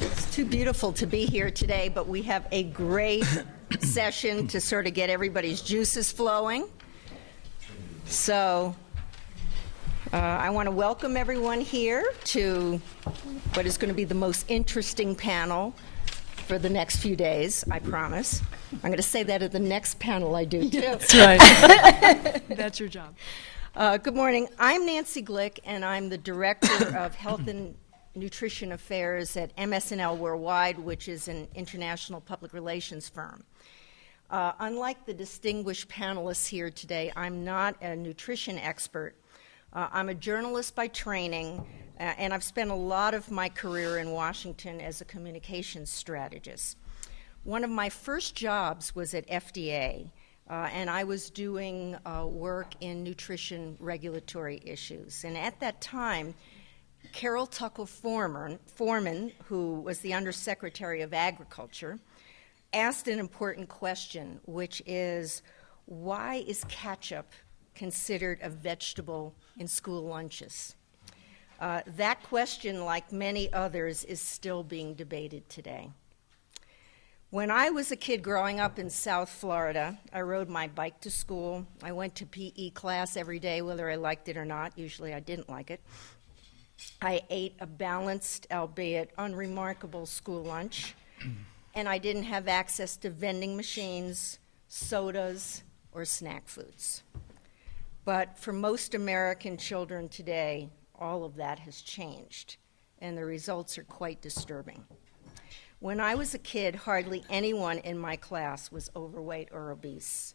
It's too beautiful to be here today, but we have a great session to sort of get everybody's juices flowing. So I want to welcome everyone here to what is going to be the most interesting panel for the next few days, I promise. I'm going to say that at the next panel I do, too. That's right. That's your job. Good morning. I'm Nancy Glick, and I'm the Director of Health and Nutrition Affairs at MS&L Worldwide, which is an international public relations firm. Unlike the distinguished panelists here today, I'm not a nutrition expert. I'm a journalist by training, and I've spent a lot of my career in Washington as a communications strategist. One of my first jobs was at FDA, and I was doing work in nutrition regulatory issues. And at that time, Carol Tuckle Foreman, who was the Undersecretary of Agriculture, asked an important question, which is, why is ketchup considered a vegetable in school lunches? That question, like many others, is still being debated today. When I was a kid growing up in South Florida, I rode my bike to school. I went to PE class every day, whether I liked it or not. Usually I didn't like it. I ate a balanced, albeit unremarkable, school lunch, and I didn't have access to vending machines, sodas, or snack foods. But for most American children today, all of that has changed, and the results are quite disturbing. When I was a kid, hardly anyone in my class was overweight or obese.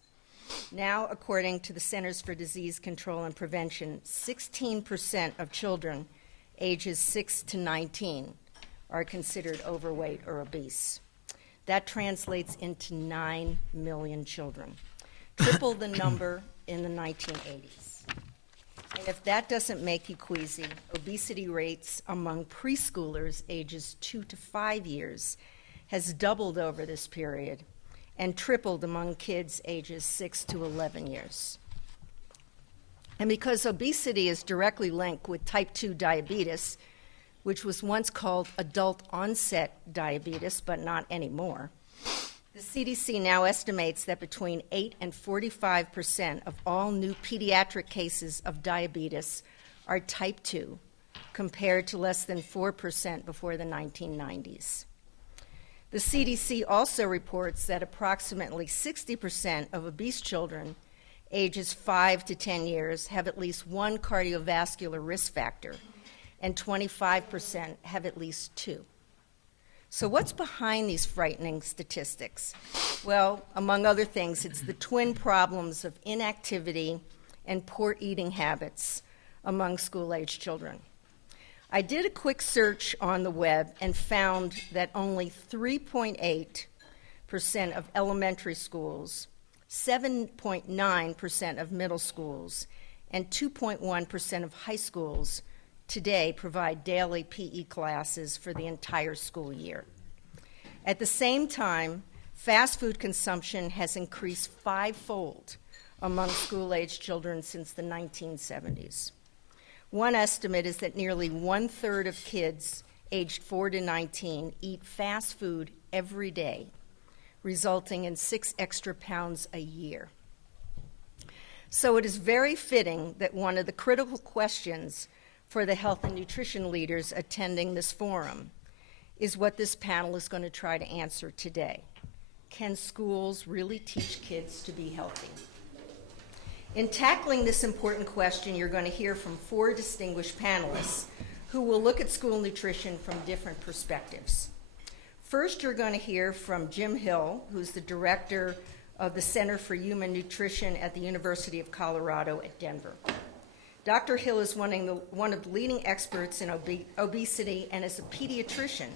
Now, according to the Centers for Disease Control and Prevention, 16% of children ages 6 to 19 are considered overweight or obese. That translates into 9 million children, triple the number in the 1980s. And if that doesn't make you queasy, obesity rates among preschoolers ages 2 to 5 years has doubled over this period and tripled among kids ages 6 to 11 years. And because obesity is directly linked with type 2 diabetes, which was once called adult-onset diabetes, but not anymore, the CDC now estimates that between 8 and 45% of all new pediatric cases of diabetes are type 2, compared to less than 4% before the 1990s. The CDC also reports that approximately 60% of obese children ages 5 to 10 years have at least one cardiovascular risk factor, and 25% have at least two. So what's behind these frightening statistics? Well, among other things, it's the twin problems of inactivity and poor eating habits among school-age children. I did a quick search on the web and found that only 3.8% of elementary schools, 7.9% of middle schools, and 2.1% of high schools today provide daily PE classes for the entire school year. At the same time, fast food consumption has increased fivefold among school-age children since the 1970s. One estimate is that nearly 1/3 of kids aged 4 to 19 eat fast food every day, resulting in 6 extra pounds a year. So it is very fitting that one of the critical questions for the health and nutrition leaders attending this forum is what this panel is going to try to answer today. Can schools really teach kids to be healthy? In tackling this important question, you're going to hear from 4 distinguished panelists who will look at school nutrition from different perspectives. First, you're going to hear from Jim Hill, who's the director of the Center for Human Nutrition at the University of Colorado at Denver. Dr. Hill is one of the leading experts in obesity, and as a pediatrician,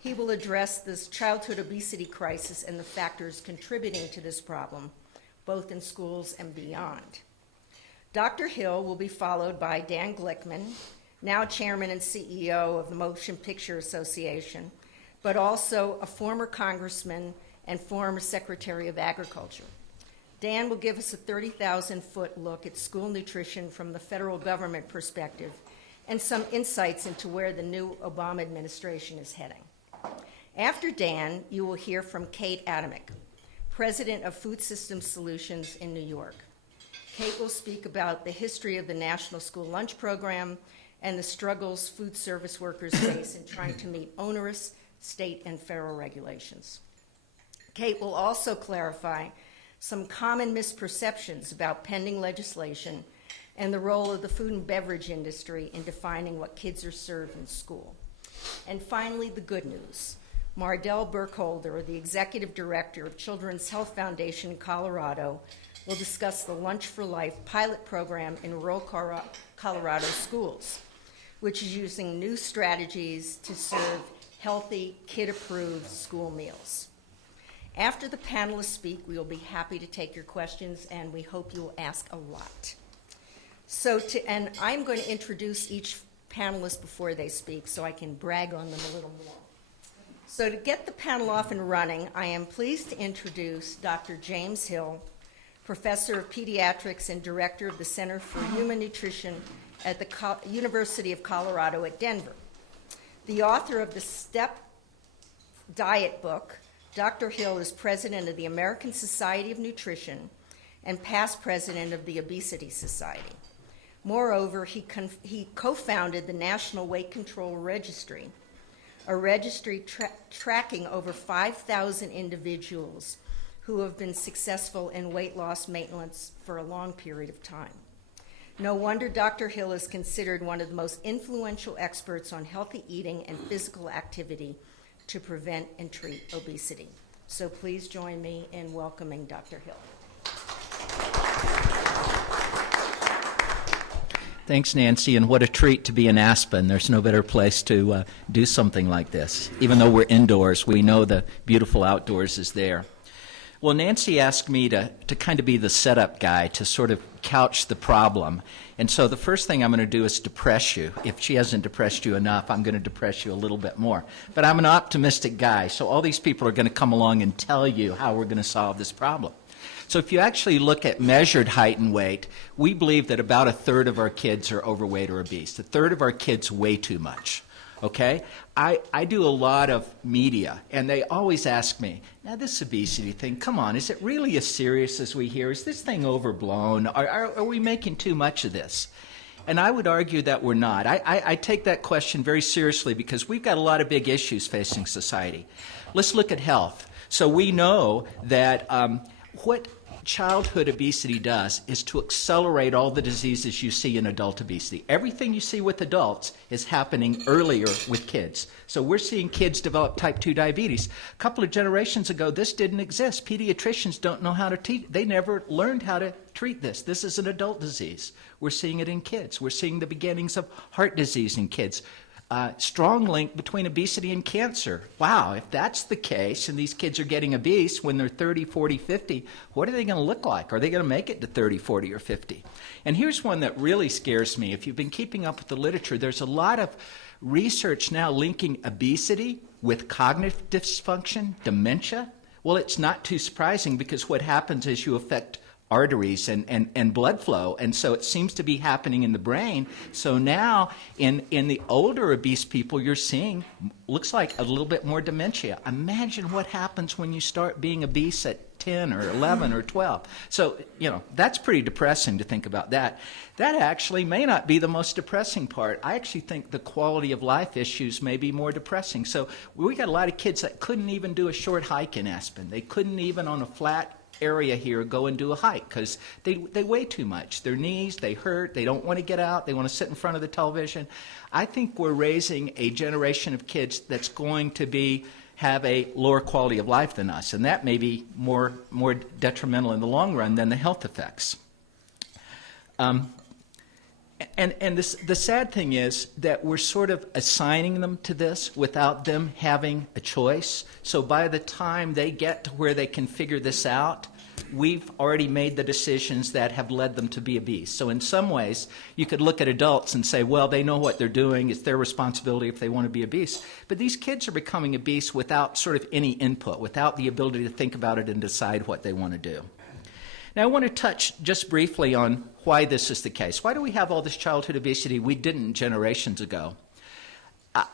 he will address this childhood obesity crisis and the factors contributing to this problem, both in schools and beyond. Dr. Hill will be followed by Dan Glickman, now chairman and CEO of the Motion Picture Association, but also a former congressman and former Secretary of Agriculture. Dan will give us a 30,000-foot look at school nutrition from the federal government perspective and some insights into where the new Obama administration is heading. After Dan, you will hear from Kate Adamick, President of Food Systems Solutions in New York. Kate will speak about the history of the National School Lunch Program and the struggles food service workers face in trying to meet onerous state and federal regulations. Kate will also clarify some common misperceptions about pending legislation and the role of the food and beverage industry in defining what kids are served in school. And finally, the good news. Mardel Burkholder, the Executive Director of Children's Health Foundation in Colorado, will discuss the Lunch for Life pilot program in rural Colorado schools, which is using new strategies to serve healthy, kid-approved school meals. After the panelists speak, we will be happy to take your questions, and we hope you will ask a lot. And I'm going to introduce each panelist before they speak so I can brag on them a little more. So to get the panel off and running, I am pleased to introduce Dr. James Hill, Professor of Pediatrics and Director of the Center for Human Nutrition at the University of Colorado at Denver. The author of the STEP Diet book, Dr. Hill is president of the American Society of Nutrition and past president of the Obesity Society. Moreover, he co-founded the National Weight Control Registry, a registry tracking over 5,000 individuals who have been successful in weight loss maintenance for a long period of time. No wonder Dr. Hill is considered one of the most influential experts on healthy eating and physical activity to prevent and treat obesity. So please join me in welcoming Dr. Hill. Thanks, Nancy, and what a treat to be in Aspen. There's no better place to do something like this. Even though we're indoors, we know the beautiful outdoors is there. Well, Nancy asked me to kind of be the setup guy to sort of couch the problem. And so the first thing I'm going to do is depress you. If she hasn't depressed you enough, I'm going to depress you a little bit more. But I'm an optimistic guy, so all these people are going to come along and tell you how we're going to solve this problem. So if you actually look at measured height and weight, we believe that about a third of our kids are overweight or obese. A third of our kids weigh too much. Okay? I do a lot of media, and they always ask me, now this obesity thing, come on, is it really as serious as we hear? Is this thing overblown? Are we making too much of this? And I would argue that we're not. I take that question very seriously because we've got a lot of big issues facing society. Let's look at health. So we know that what childhood obesity does is to accelerate all the diseases you see in adult obesity. Everything you see with adults is happening earlier with kids. So we're seeing kids develop type 2 diabetes. A couple of generations ago, this didn't exist. Pediatricians don't know how to treat. They never learned how to treat this. This is an adult disease. We're seeing it in kids. We're seeing the beginnings of heart disease in kids. Strong link between obesity and cancer. Wow, if that's the case and these kids are getting obese when they're 30, 40, 50, what are they going to look like? Are they going to make it to 30, 40, or 50? And here's one that really scares me. If you've been keeping up with the literature, there's a lot of research now linking obesity with cognitive dysfunction, dementia. Well, it's not too surprising because what happens is you affect arteries and blood flow, and so it seems to be happening in the brain. So now in the older obese people, you're seeing, looks like a little bit more dementia. Imagine what happens when you start being obese at 10 or 11 or 12. So, that's pretty depressing to think about that. That actually may not be the most depressing part. I actually think the quality of life issues may be more depressing. So we got a lot of kids that couldn't even do a short hike in Aspen. They couldn't even on a flat area here go and do a hike because they weigh too much. Their knees, they hurt, they don't want to get out, they want to sit in front of the television. I think we're raising a generation of kids that's going to have a lower quality of life than us, and that may be more detrimental in the long run than the health effects. And the sad thing is that we're sort of assigning them to this without them having a choice. So by the time they get to where they can figure this out, we've already made the decisions that have led them to be obese. So in some ways, you could look at adults and say, well, they know what they're doing. It's their responsibility if they want to be obese. But these kids are becoming obese without sort of any input, without the ability to think about it and decide what they want to do. Now, I want to touch just briefly on why this is the case. Why do we have all this childhood obesity we didn't generations ago?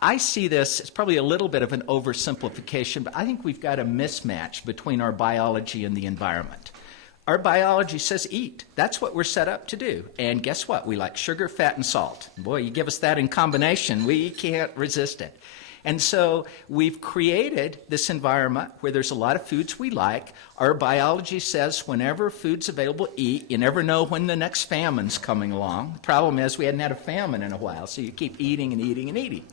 I see this as probably a little bit of an oversimplification, but I think we've got a mismatch between our biology and the environment. Our biology says eat. That's what we're set up to do. And guess what? We like sugar, fat, and salt. Boy, you give us that in combination, we can't resist it. And so we've created this environment where there's a lot of foods we like. Our biology says whenever food's available, eat. You never know when the next famine's coming along. The problem is we hadn't had a famine in a while, so you keep eating and eating and eating.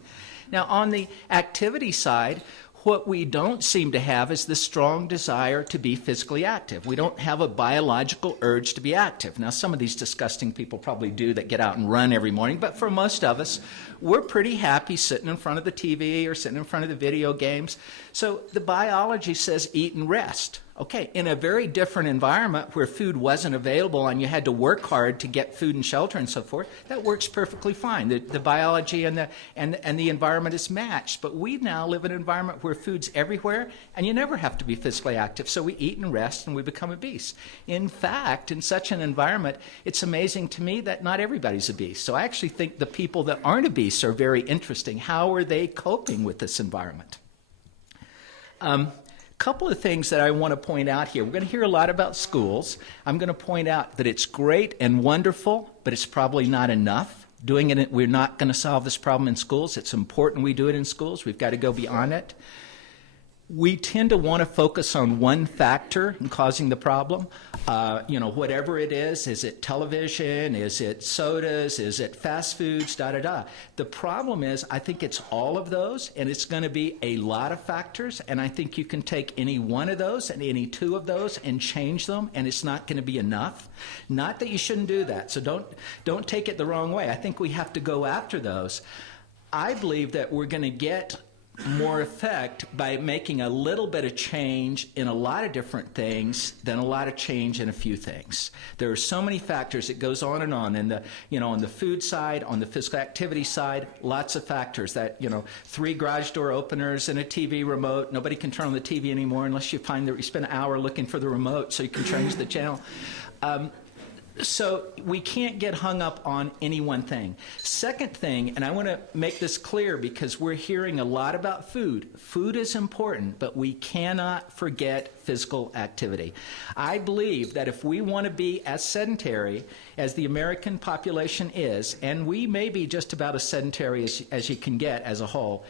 Now, on the activity side, what we don't seem to have is this strong desire to be physically active. We don't have a biological urge to be active. Now, some of these disgusting people probably do that get out and run every morning, but for most of us, we're pretty happy sitting in front of the TV or sitting in front of the video games. So the biology says eat and rest. Okay, in a very different environment where food wasn't available and you had to work hard to get food and shelter and so forth, that works perfectly fine. The biology and the environment is matched. But we now live in an environment where food's everywhere and you never have to be physically active. So we eat and rest and we become obese. In fact, in such an environment, it's amazing to me that not everybody's obese. So I actually think the people that aren't obese are very interesting. How are they coping with this environment? Couple of things that I want to point out here. We're going to hear a lot about schools. I'm going to point out that it's great and wonderful, but it's probably not enough. Doing it, we're not going to solve this problem in schools. It's important we do it in schools. We've got to go beyond it. We tend to want to focus on one factor in causing the problem. Whatever it is it television? Is it sodas? Is it fast foods? The problem is, I think it's all of those, and it's going to be a lot of factors, and I think you can take any one of those and any two of those and change them, and it's not going to be enough. Not that you shouldn't do that, so don't take it the wrong way. I think we have to go after those. I believe that we're going to get more effect by making a little bit of change in a lot of different things than a lot of change in a few things. There are so many factors. It goes on, and on the food side, on the physical activity side, lots of factors. That 3 garage door openers and a TV remote. Nobody can turn on the TV anymore unless you find that you spend an hour looking for the remote so you can change the channel. So we can't get hung up on any one thing. Second thing, and I want to make this clear because we're hearing a lot about food. Food is important, but we cannot forget physical activity. I believe that if we want to be as sedentary as the American population is, and we may be just about as sedentary as you can get as a whole,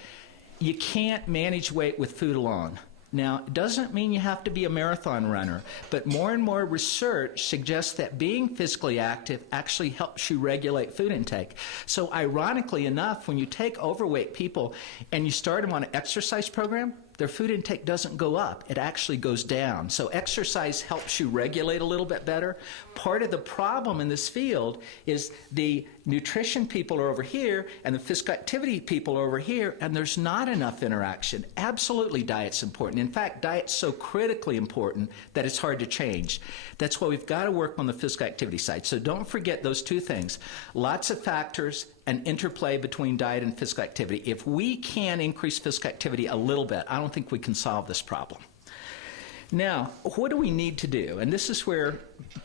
you can't manage weight with food alone. Now, it doesn't mean you have to be a marathon runner, but more and more research suggests that being physically active actually helps you regulate food intake. So ironically enough, when you take overweight people and you start them on an exercise program, their food intake doesn't go up. It actually goes down. So exercise helps you regulate a little bit better. Part of the problem in this field is the nutrition people are over here and the physical activity people are over here, and there's not enough interaction. Absolutely, diet's important. In fact, diet's so critically important that it's hard to change. That's why we've got to work on the physical activity side. So don't forget those two things. Lots of factors and interplay between diet and physical activity. If we can increase physical activity a little bit, I don't think we can solve this problem. Now, what do we need to do? And this is where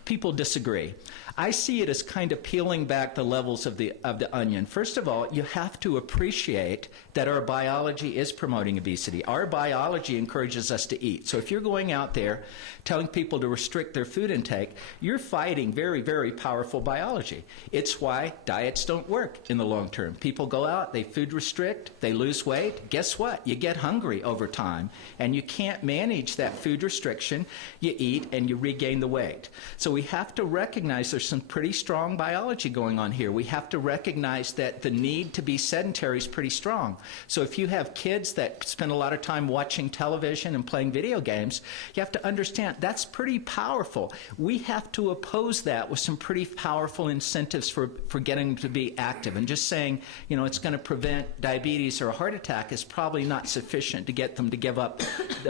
people disagree. I see it as kind of peeling back the levels of the onion. First of all, you have to appreciate that our biology is promoting obesity. Our biology encourages us to eat. So if you're going out there telling people to restrict their food intake, you're fighting very, very powerful biology. It's why diets don't work in the long term. People go out, they food restrict, they lose weight. Guess what? You get hungry over time, and you can't manage that food restriction. You eat and you regain the weight. So we have to recognize there's some pretty strong biology going on here. We have to recognize that the need to be sedentary is pretty strong. So if you have kids that spend a lot of time watching television and playing video games, you have to understand that's pretty powerful. We have to oppose that with some pretty powerful incentives for getting them to be active. And just saying, it's going to prevent diabetes or a heart attack is probably not sufficient to get them to give up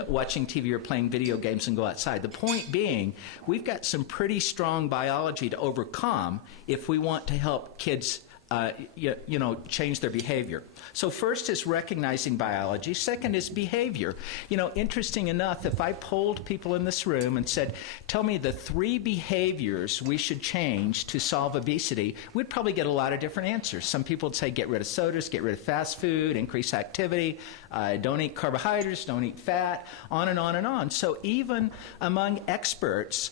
watching TV or playing video games and go outside. The point being, we've got some pretty strong biology to overcome if we want to help kids change their behavior. So first is recognizing biology. Second is behavior. Interesting enough, if I polled people in this room and said, tell me the 3 behaviors we should change to solve obesity, we'd probably get a lot of different answers. Some people would say get rid of sodas, get rid of fast food, increase activity, don't eat carbohydrates, don't eat fat, on and on and on. So even among experts,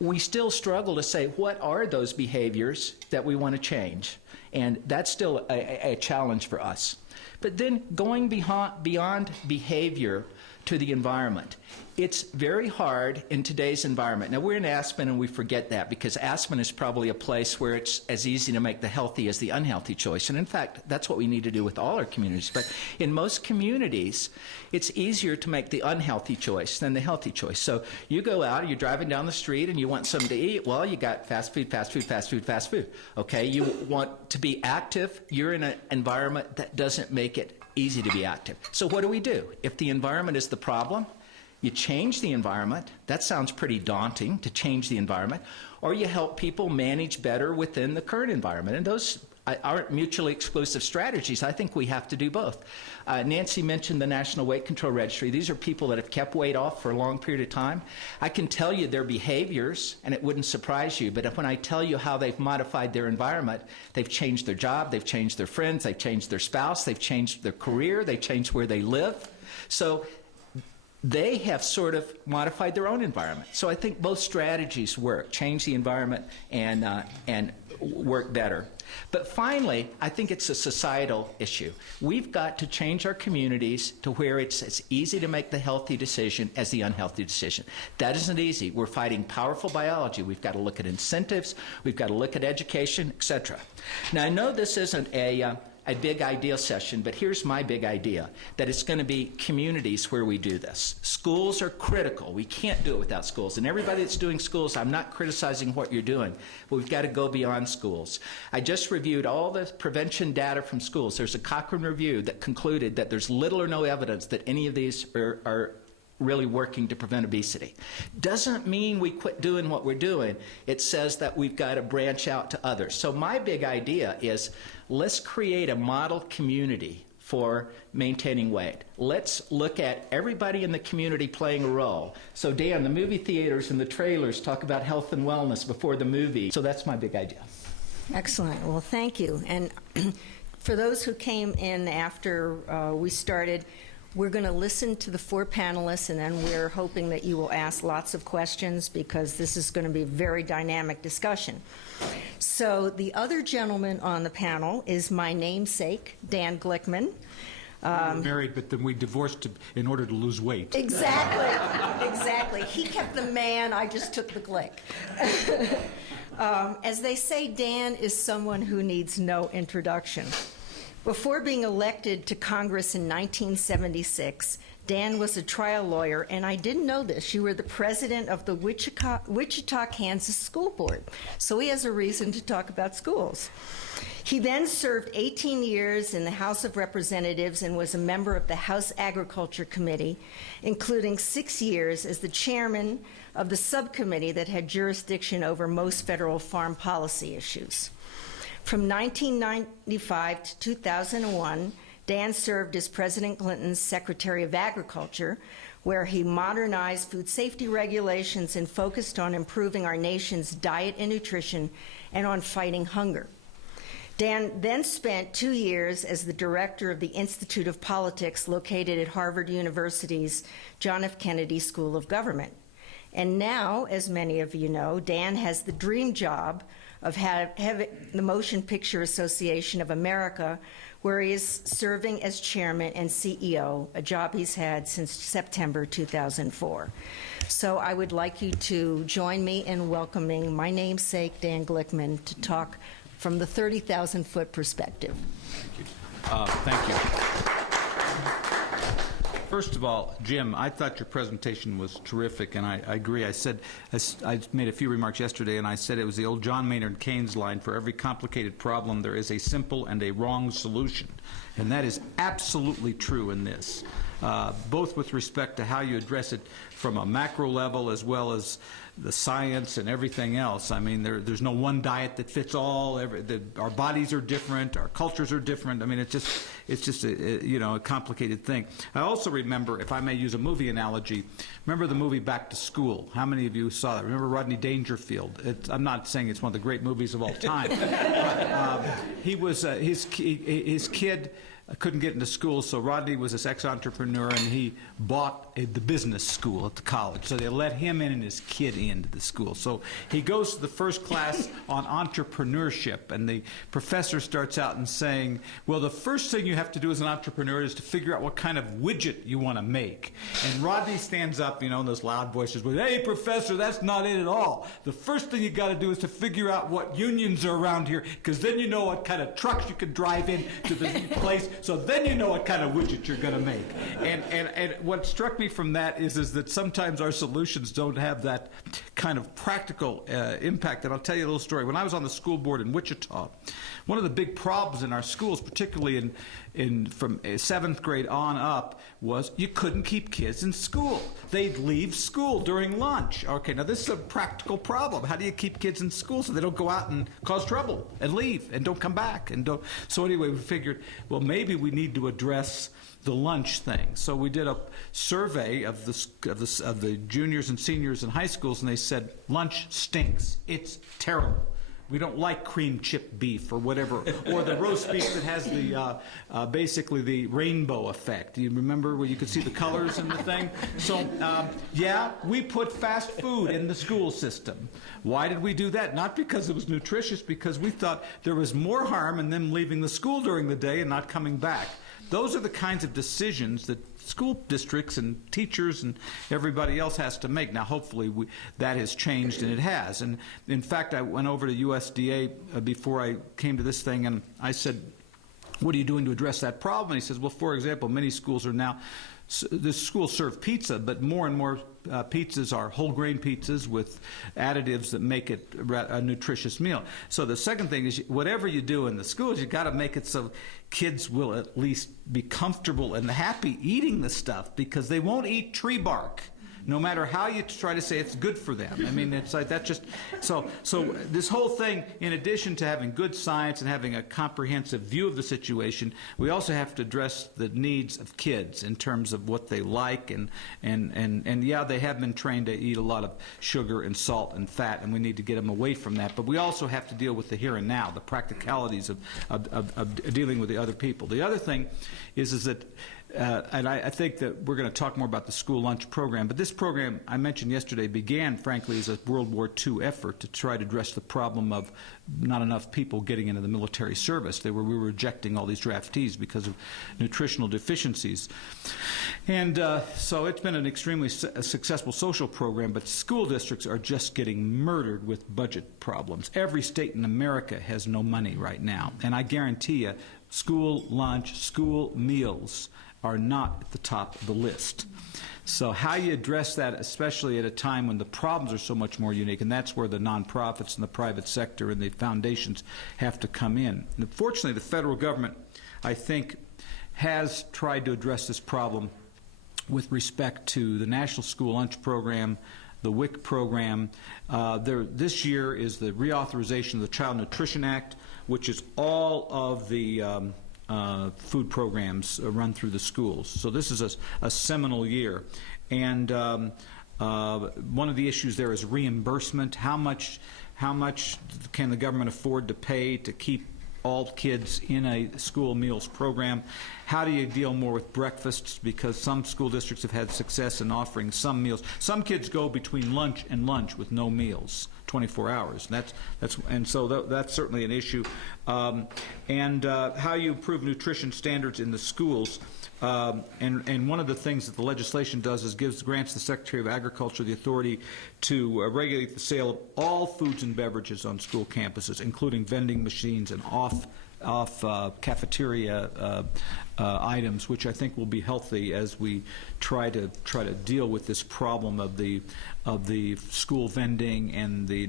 we still struggle to say what are those behaviors that we want to change. And that's still a challenge for us. But then going beyond behavior to the environment. It's very hard in today's environment. Now, we're in Aspen, and we forget that because Aspen is probably a place where it's as easy to make the healthy as the unhealthy choice. And in fact, that's what we need to do with all our communities. But in most communities, it's easier to make the unhealthy choice than the healthy choice. So you go out, you're driving down the street, and you want something to eat. Well, you got fast food, fast food, fast food, fast food. Okay, you want to be active. You're in an environment that doesn't make it easy to be active. So what do? If the environment is the problem, you change the environment. That sounds pretty daunting, to change the environment. Or you help people manage better within the current environment. And those aren't mutually exclusive strategies. I think we have to do both. Nancy mentioned the National Weight Control Registry. These are people that have kept weight off for a long period of time. I can tell you their behaviors, and it wouldn't surprise you, but when I tell you how they've modified their environment, they've changed their job, they've changed their friends, they've changed their spouse, they've changed their career, they've changed where they live. So they have sort of modified their own environment. So I think both strategies work, change the environment and work better. But finally, I think it's a societal issue. We've got to change our communities to where it's as easy to make the healthy decision as the unhealthy decision. That isn't easy. We're fighting powerful biology. We've got to look at incentives. We've got to look at education, etc. Now, I know this isn't a big idea session, but here's my big idea, that it's going to be communities where we do this. Schools are critical. We can't do it without schools. And everybody that's doing schools, I'm not criticizing what you're doing, but we've got to go beyond schools. I just reviewed all the prevention data from schools. There's a Cochrane review that concluded that there's little or no evidence that any of these are really working to prevent obesity. Doesn't mean we quit doing what we're doing. It says that we've got to branch out to others. So my big idea is, let's create a model community for maintaining weight. Let's look at everybody in the community playing a role. So Dan, the movie theaters and the trailers talk about health and wellness before the movie. So that's my big idea. Excellent. Well, thank you. And for those who came in after we started, we're going to listen to the 4 panelists, and then we're hoping that you will ask lots of questions because this is going to be a very dynamic discussion. So the other gentleman on the panel is my namesake, Dan Glickman. We were married, but then we divorced in order to lose weight. Exactly, exactly. He kept the man, I just took the Glick. As they say, Dan is someone who needs no introduction. Before being elected to Congress in 1976, Dan was a trial lawyer, and I didn't know this. You were the president of the Wichita, Kansas School Board, so he has a reason to talk about schools. He then served 18 years in the House of Representatives and was a member of the House Agriculture Committee, including 6 years as the chairman of the subcommittee that had jurisdiction over most federal farm policy issues. From 1995 to 2001, Dan served as President Clinton's Secretary of Agriculture, where he modernized food safety regulations and focused on improving our nation's diet and nutrition and on fighting hunger. Dan then spent 2 years as the director of the Institute of Politics located at Harvard University's John F. Kennedy School of Government. And now, as many of you know, Dan has the dream job of having the Motion Picture Association of America, where he is serving as chairman and CEO, a job he's had since September 2004. So I would like you to join me in welcoming my namesake, Dan Glickman, to talk from the 30,000-foot perspective. Thank you. First of all, Jim, I thought your presentation was terrific, and I agree. I made a few remarks yesterday, and I said it was the old John Maynard Keynes line, for every complicated problem there is a simple and a wrong solution. And that is absolutely true in this, both with respect to how you address it from a macro level as well as the science and everything else. I mean, there's no one diet that fits all. Our bodies are different. Our cultures are different. I mean, it's just a complicated thing. I also remember, if I may use a movie analogy, remember the movie Back to School? How many of you saw that? Remember Rodney Dangerfield? I'm not saying it's one of the great movies of all time. But, his kid couldn't get into school, so Rodney was this ex-entrepreneur, and he bought the business school at the college. So they let him in and his kid into the school. So he goes to the first class on entrepreneurship, and the professor starts out and saying, well, the first thing you have to do as an entrepreneur is to figure out what kind of widget you want to make. And Rodney stands up, in those loud voices, with, hey, professor, that's not it at all. The first thing you got to do is to figure out what unions are around here, because then you know what kind of trucks you can drive in to the place. So then you know what kind of widget you're going to make. And what struck me from that is that sometimes our solutions don't have that kind of practical impact. And I'll tell you a little story. When I was on the school board in Wichita, one of the big problems in our schools, particularly from 7th grade on up, was you couldn't keep kids in school. They'd leave school during lunch. Okay, now this is a practical problem. How do you keep kids in school so they don't go out and cause trouble and leave and don't come back? So anyway, we figured, well, maybe we need to address the lunch thing. So we did a survey of the juniors and seniors in high schools, and they said, lunch stinks. It's terrible. We don't like cream chip beef or whatever, or the roast beef that has the basically the rainbow effect. Do you remember where you could see the colors in the thing? So, yeah, we put fast food in the school system. Why did we do that? Not because it was nutritious, because we thought there was more harm in them leaving the school during the day and not coming back. Those are the kinds of decisions that school districts and teachers and everybody else has to make. Now, hopefully, that has changed, and it has. And in fact, I went over to USDA before I came to this thing, and I said, what are you doing to address that problem? And he says, well, for example, many schools are now, the schools serve pizza, but more and more pizzas are whole grain pizzas with additives that make it a nutritious meal. So the second thing is, whatever you do in the schools, you got to make it so kids will at least be comfortable and happy eating the stuff, because they won't eat tree bark, no matter how you try to say it's good for them. I mean, it's like that just, so this whole thing, in addition to having good science and having a comprehensive view of the situation, we also have to address the needs of kids in terms of what they like, and yeah, they have been trained to eat a lot of sugar and salt and fat, and we need to get them away from that. But we also have to deal with the here and now, the practicalities of dealing with the other people. The other thing is that and I think that we're going to talk more about the school lunch program, but this program I mentioned yesterday began, frankly, as a World War II effort to try to address the problem of not enough people getting into the military service. We were rejecting all these draftees because of nutritional deficiencies. And so it's been an extremely successful social program, but school districts are just getting murdered with budget problems. Every state in America has no money right now, and I guarantee you, school lunch, school meals are not at the top of the list. So how you address that, especially at a time when the problems are so much more unique, and that's where the nonprofits and the private sector and the foundations have to come in. And fortunately, the federal government, I think, has tried to address this problem with respect to the National School Lunch Program, the WIC program. This year is the reauthorization of the Child Nutrition Act, which is all of the food programs run through the schools. So this is a seminal year. And one of the issues there is reimbursement. How much can the government afford to pay to keep all kids in a school meals program? How do you deal more with breakfasts? Because some school districts have had success in offering some meals. Some kids go between lunch and lunch with no meals, 24 hours. So that's certainly an issue. And how you improve nutrition standards in the schools. And one of the things that the legislation does is grants the Secretary of Agriculture the authority to regulate the sale of all foods and beverages on school campuses, including vending machines and cafeteria items, which I think will be healthy as we try to deal with this problem of the school vending and a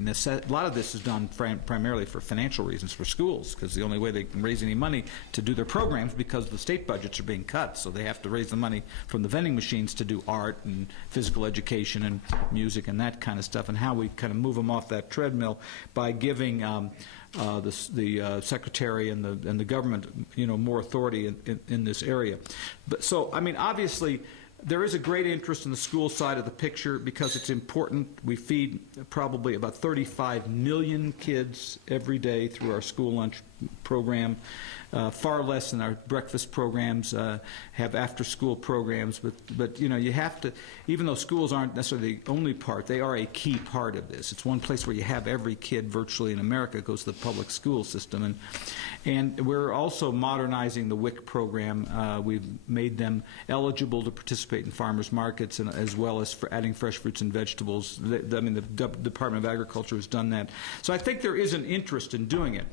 lot of this is done primarily for financial reasons for schools, because the only way they can raise any money to do their programs, because the state budgets are being cut, so they have to raise the money from the vending machines to do art and physical education and music and that kind of stuff, and how we kind of move them off that treadmill by giving the secretary and the government, more authority in this area. But so, I mean, obviously, there is a great interest in the school side of the picture because it's important. We feed probably about 35 million kids every day through our school lunch program. Far less than our breakfast programs have after-school programs, but you have to, even though schools aren't necessarily the only part, they are a key part of this. It's one place where you have every kid virtually in America goes to the public school system, and we're also modernizing the WIC program. We've made them eligible to participate in farmers markets, and as well as for adding fresh fruits and vegetables. The Department of Agriculture has done that. So I think there is an interest in doing it.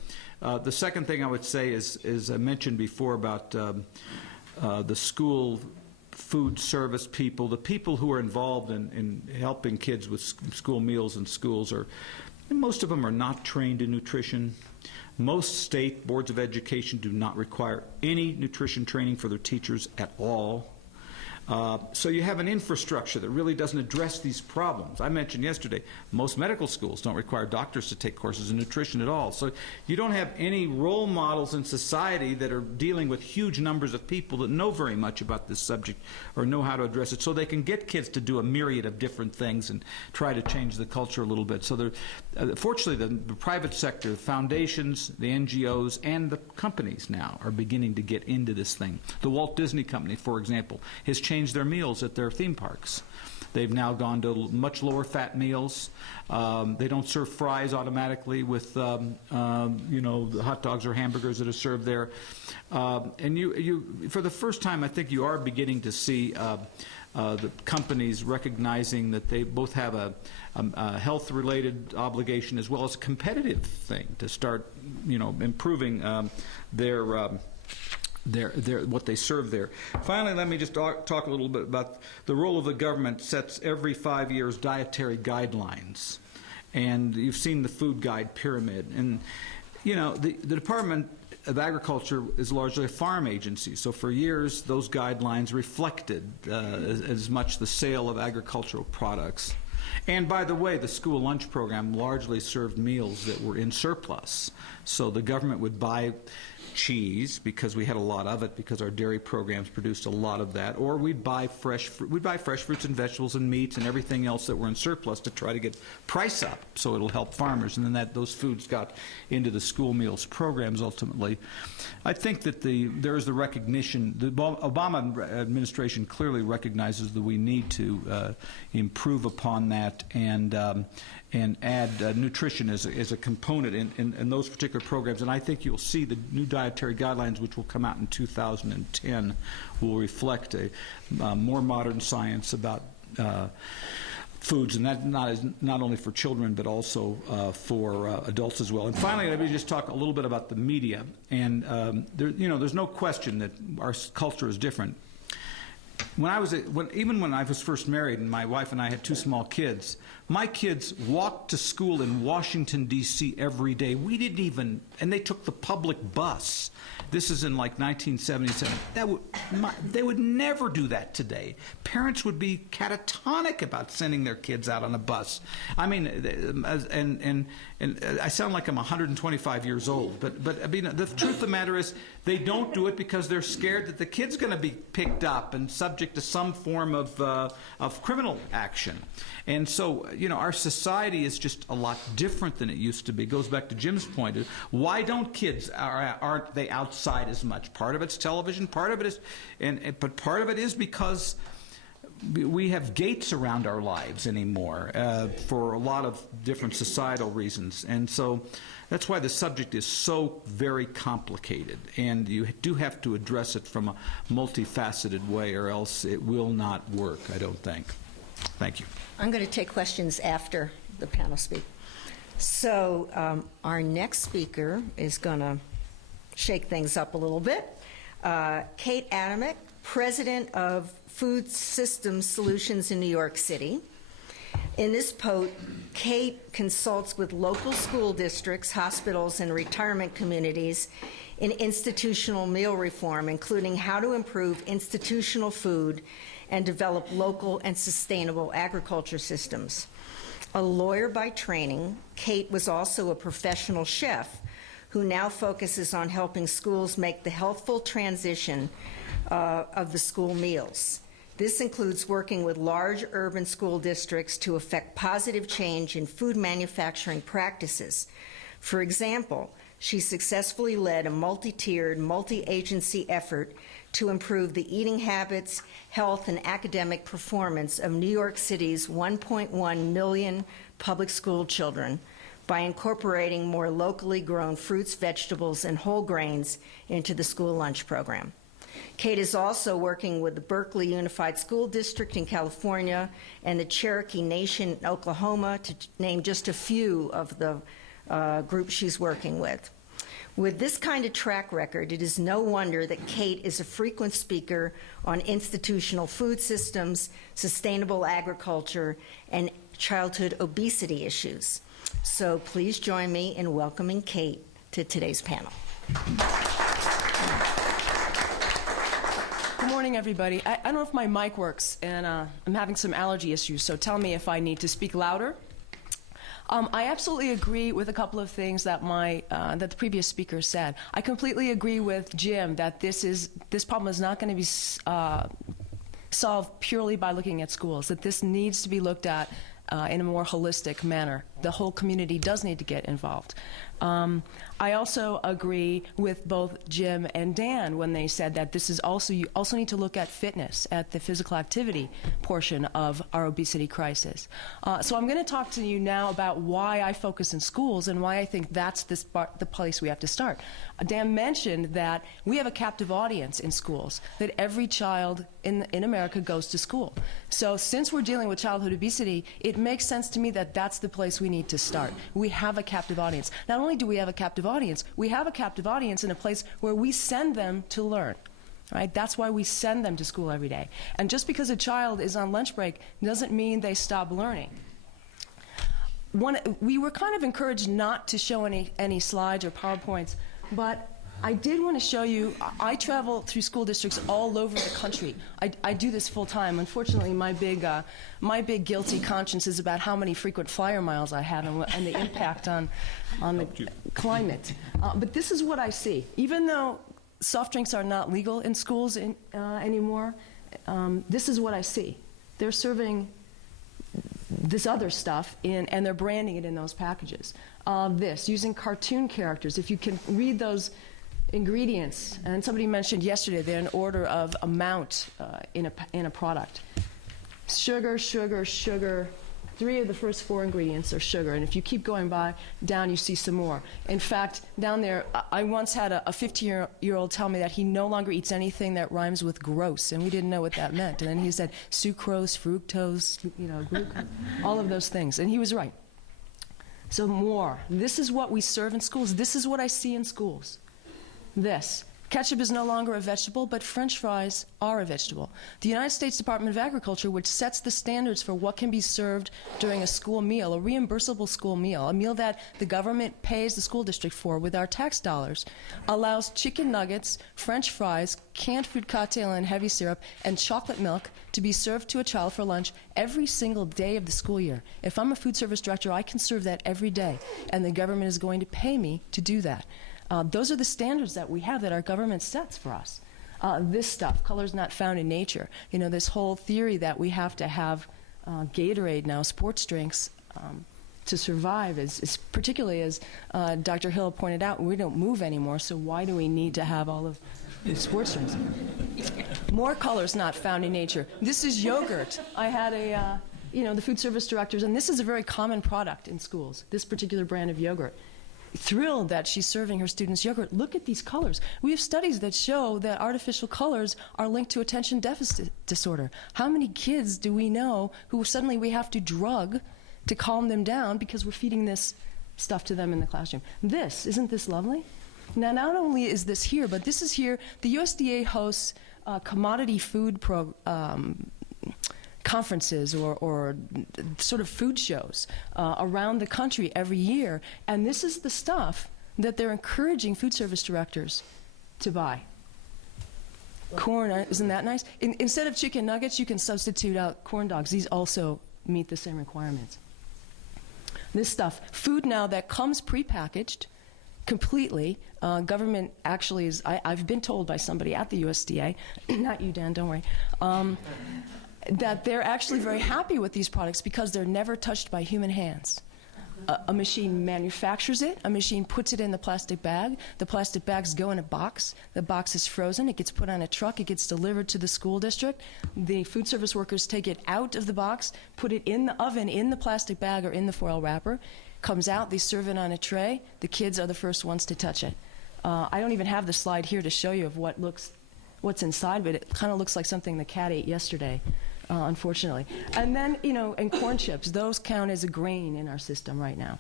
The second thing I would say is I mentioned before about the school food service people, the people who are involved in helping kids with school meals in schools most of them are not trained in nutrition. Most state boards of education do not require any nutrition training for their teachers at all. So you have an infrastructure that really doesn't address these problems. I mentioned yesterday, most medical schools don't require doctors to take courses in nutrition at all. So you don't have any role models in society that are dealing with huge numbers of people that know very much about this subject or know how to address it, so they can get kids to do a myriad of different things and try to change the culture a little bit. So fortunately, the private sector, the foundations, the NGOs, and the companies now are beginning to get into this thing. The Walt Disney Company, for example, has changed their meals at their theme parks. They've now gone to much lower fat meals. They don't serve fries automatically with the hot dogs or hamburgers that are served there. And you for the first time, I think you are beginning to see the companies recognizing that they both have a health-related obligation as well as a competitive thing to start, improving what they serve there. Finally, let me just talk a little bit about the role of the government. Sets every 5 years dietary guidelines, and you've seen the food guide pyramid. And the Department of Agriculture is largely a farm agency, so for years those guidelines reflected as much the sale of agricultural products. And by the way, the school lunch program largely served meals that were in surplus, so the government would buy cheese because we had a lot of it because our dairy programs produced a lot of that, or we'd buy fresh fruits and vegetables and meats and everything else that were in surplus to try to get price up so it'll help farmers, and then those foods got into the school meals programs ultimately. I think that there is the recognition. The Obama administration clearly recognizes that we need to improve upon that and add nutrition as a component in those particular programs. And I think you'll see the new dietary guidelines, which will come out in 2010, will reflect a more modern science about foods, and that not only for children but also for adults as well. And finally, let me just talk a little bit about the media. And there's no question that our culture is different. Even when I was first married and my wife and I had two small kids, my kids walked to school in Washington, D.C. every day. We didn't even, and they took the public bus. This is in like 1977. They would never do that today. Parents would be catatonic about sending their kids out on a bus. I mean, and I sound like I'm 125 years old, but I mean, the truth of the matter is they don't do it because they're scared that the kid's going to be picked up and subject to some form of criminal action. And so, our society is just a lot different than it used to be. It goes back to Jim's point. Why don't kids, aren't they outside as much? Part of it's television, part of it is, but part of it is because we have gates around our lives anymore for a lot of different societal reasons. And so that's why the subject is so very complicated, and you do have to address it from a multifaceted way, or else it will not work, I don't think. Thank you. I'm going to take questions after the panel speak. So our next speaker is going to shake things up a little bit. Kate Adamek, president of Food Systems Solutions in New York City. In this post, Kate consults with local school districts, hospitals, and retirement communities in institutional meal reform, including how to improve institutional food and develop local and sustainable agriculture systems. A lawyer by training, Kate was also a professional chef who now focuses on helping schools make the healthful transition of the school meals. This includes working with large urban school districts to effect positive change in food manufacturing practices. For example, she successfully led a multi-tiered, multi-agency effort to improve the eating habits, health, and academic performance of New York City's 1.1 million public school children by incorporating more locally grown fruits, vegetables, and whole grains into the school lunch program. Kate is also working with the Berkeley Unified School District in California and the Cherokee Nation in Oklahoma, to name just a few of the groups she's working with. With this kind of track record, it is no wonder that Kate is a frequent speaker on institutional food systems, sustainable agriculture, and childhood obesity issues. So please join me in welcoming Kate to today's panel. Good morning, everybody. I don't know if my mic works, and I'm having some allergy issues, so tell me if I need to speak louder. I absolutely agree with a couple of things that that the previous speaker said. I completely agree with Jim that this problem is not going to be solved purely by looking at schools, that this needs to be looked at in a more holistic manner. The whole community does need to get involved. I also agree with both Jim and Dan when they said that this is also, you also need to look at fitness, at the physical activity portion of our obesity crisis. So I'm going to talk to you now about why I focus in schools and why I think that's the place we have to start. Dan mentioned that we have a captive audience in schools, that every child in America goes to school. So since we're dealing with childhood obesity, it makes sense to me that that's the place we need to start. We have a captive audience. Not only do we have a captive audience, we have a captive audience in a place where we send them to learn. Right? That's why we send them to school every day. And just because a child is on lunch break doesn't mean they stop learning. We were kind of encouraged not to show any slides or PowerPoints, but I did want to show you, I travel through school districts all over the country. I do this full time. Unfortunately, my big guilty conscience is about how many frequent flyer miles I have and the impact on the climate. But this is what I see. Even though soft drinks are not legal in schools anymore, this is what I see. They're serving this other stuff and they're branding it in those packages. Using cartoon characters. If you can read those ingredients, and somebody mentioned yesterday they're in order of amount in a product. Sugar, sugar, sugar. 3 of the first 4 ingredients are sugar, and if you keep going down, you see some more. In fact, down there, I once had a 50-year-old tell me that he no longer eats anything that rhymes with gross, and we didn't know what that meant. And then he said sucrose, fructose, glucose, all of those things, and he was right. So more. This is what we serve in schools. This is what I see in schools. Ketchup is no longer a vegetable, but French fries are a vegetable. The United States Department of Agriculture, which sets the standards for what can be served during a school meal, a reimbursable school meal, a meal that the government pays the school district for with our tax dollars, allows chicken nuggets, French fries, canned fruit cocktail and heavy syrup, and chocolate milk to be served to a child for lunch every single day of the school year. If I'm a food service director, I can serve that every day, and the government is going to pay me to do that. Those are the standards that we have, that our government sets for us. This stuff, colors not found in nature. This whole theory that we have to have Gatorade now, sports drinks, to survive is particularly, as Dr. Hill pointed out, we don't move anymore, so why do we need to have all of these sports drinks? More colors not found in nature. This is yogurt. I had the food service directors, and this is a very common product in schools, this particular brand of yogurt. Thrilled that she's serving her students yogurt. Look at these colors. We have studies that show that artificial colors are linked to attention deficit disorder. How many kids do we know who suddenly we have to drug to calm them down because we're feeding this stuff to them in the classroom? Isn't this lovely? Now, not only is this here, but this is here. The USDA hosts commodity food conferences or sort of food shows around the country every year. And this is the stuff that they're encouraging food service directors to buy. Corn, isn't that nice? Instead of chicken nuggets, you can substitute out corn dogs. These also meet the same requirements. This stuff, food now that comes prepackaged completely. Government actually is, I've been told by somebody at the USDA, not you, Dan, don't worry, that they're actually very happy with these products because they're never touched by human hands. A machine manufactures it, a machine puts it in the plastic bag, the plastic bags go in a box, the box is frozen, it gets put on a truck, it gets delivered to the school district, the food service workers take it out of the box, put it in the oven in the plastic bag or in the foil wrapper, comes out, they serve it on a tray, the kids are the first ones to touch it. I don't even have the slide here to show you of what's inside, but it kind of looks like something the cat ate yesterday. Unfortunately. And then, and corn chips, those count as a grain in our system right now.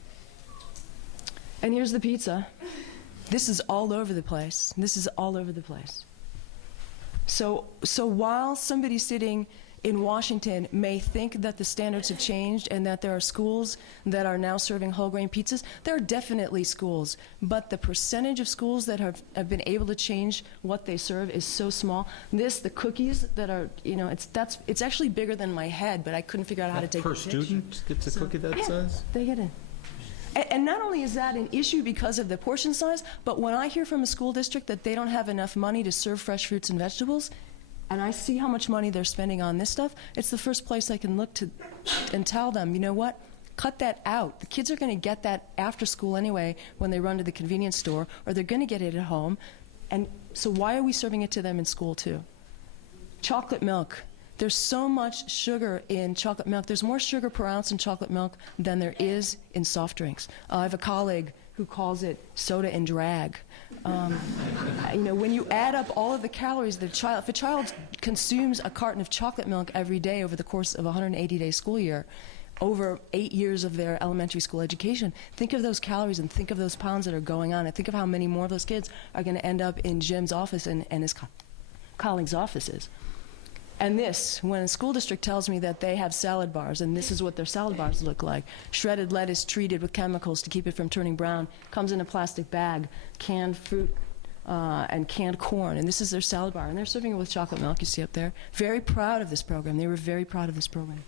And here's the pizza. This is all over the place. This is all over the place. So while somebody sitting in Washington may think that the standards have changed and that there are schools that are now serving whole grain pizzas, there are definitely schools, but the percentage of schools that have been able to change what they serve is so small. The cookies that are, it's actually bigger than my head, but I couldn't figure out how to take per a picture. student gets a cookie that size? They get it. And not only is that an issue because of the portion size, but when I hear from a school district that they don't have enough money to serve fresh fruits and vegetables, and I see how much money they're spending on this stuff, it's the first place I can look to and tell them, you know what, cut that out. The kids are going to get that after school anyway when they run to the convenience store, or they're going to get it at home. And so why are we serving it to them in school too? Chocolate milk. There's so much sugar in chocolate milk. There's more sugar per ounce in chocolate milk than there is in soft drinks. I have a colleague who calls it soda and drag. When you add up all of the calories, if a child consumes a carton of chocolate milk every day over the course of a 180-day school year, over 8 years of their elementary school education, think of those calories and think of those pounds that are going on, and think of how many more of those kids are going to end up in Jim's office and his colleagues' offices. And this, when a school district tells me that they have salad bars, and this is what their salad bars look like, shredded lettuce treated with chemicals to keep it from turning brown, comes in a plastic bag, canned fruit and canned corn, and this is their salad bar, and they're serving it with chocolate milk, you see up there. Very proud of this program. They were very proud of this program.